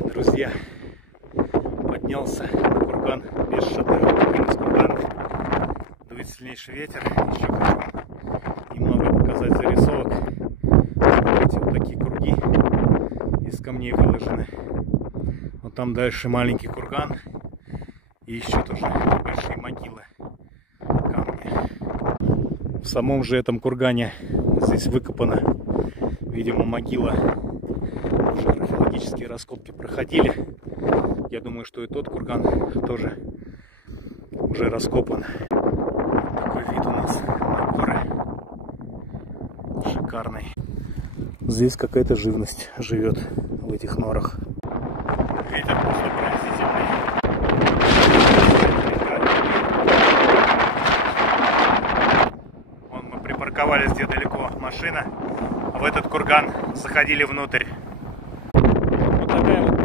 Друзья, поднялся на курган без шатыров, с кургана. Дует сильнейший ветер. Еще хочу вам немного показать зарисовок. Смотрите, вот такие круги из камней выложены. Вот там дальше маленький курган. И еще тоже большие могилы, камни. В самом же этом кургане здесь выкопана, видимо, могила. Уже археологические раскопки проходили. Я думаю, что и тот курган тоже уже раскопан. Такой вид у нас на горы. Шикарный. Здесь какая-то живность живет в этих норах. Ветер просто пронзительный. Вон мы припарковались где далеко машина. А в этот курган заходили внутрь. Вот такая вот